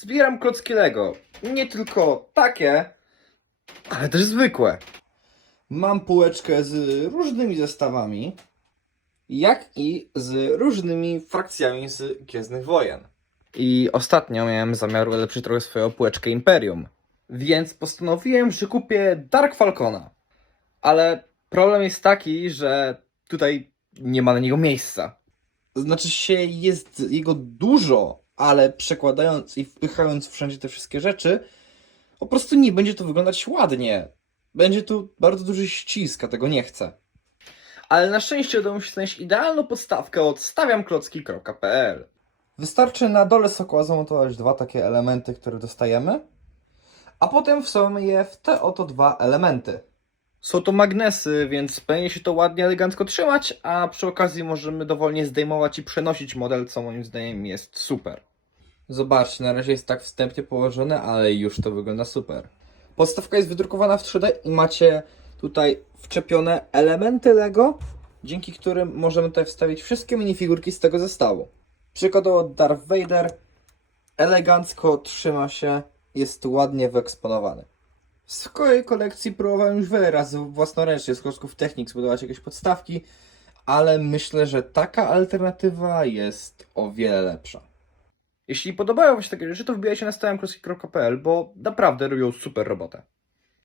Zbieram klocki Lego. Nie tylko takie, ale też zwykłe. Mam półeczkę z różnymi zestawami, jak i z różnymi frakcjami z Gwiezdnych Wojen. I ostatnio miałem zamiar ulepszyć trochę swoją półeczkę Imperium. Więc postanowiłem, że kupię Dark Falcona. Ale problem jest taki, że tutaj nie ma na niego miejsca. Znaczy się, jest jego dużo, ale przekładając i wpychając wszędzie te wszystkie rzeczy, po prostu nie będzie to wyglądać ładnie. Będzie tu bardzo duży ścisk, a tego nie chcę. Ale na szczęście udało mi się znaleźć idealną podstawkę od stawiamklocki.pl Wystarczy na dole sokoła zamontować dwa takie elementy, które dostajemy, a potem wsadzamy je w te oto dwa elementy. Są to magnesy, więc powinien się to ładnie, elegancko trzymać, a przy okazji możemy dowolnie zdejmować i przenosić model, co moim zdaniem jest super. Zobaczcie, na razie jest tak wstępnie położone, ale już to wygląda super. Podstawka jest wydrukowana w 3D i macie tutaj wczepione elementy Lego, dzięki którym możemy tutaj wstawić wszystkie minifigurki z tego zestawu. Przykładowo Darth Vader elegancko trzyma się, jest ładnie wyeksponowany. W swojej kolekcji próbowałem już wiele razy własnoręcznie z klocków Technics budować jakieś podstawki, ale myślę, że taka alternatywa jest o wiele lepsza. Jeśli podobają Wam się takie rzeczy, to wbijajcie na stałemklocki.pl, bo naprawdę robią super robotę.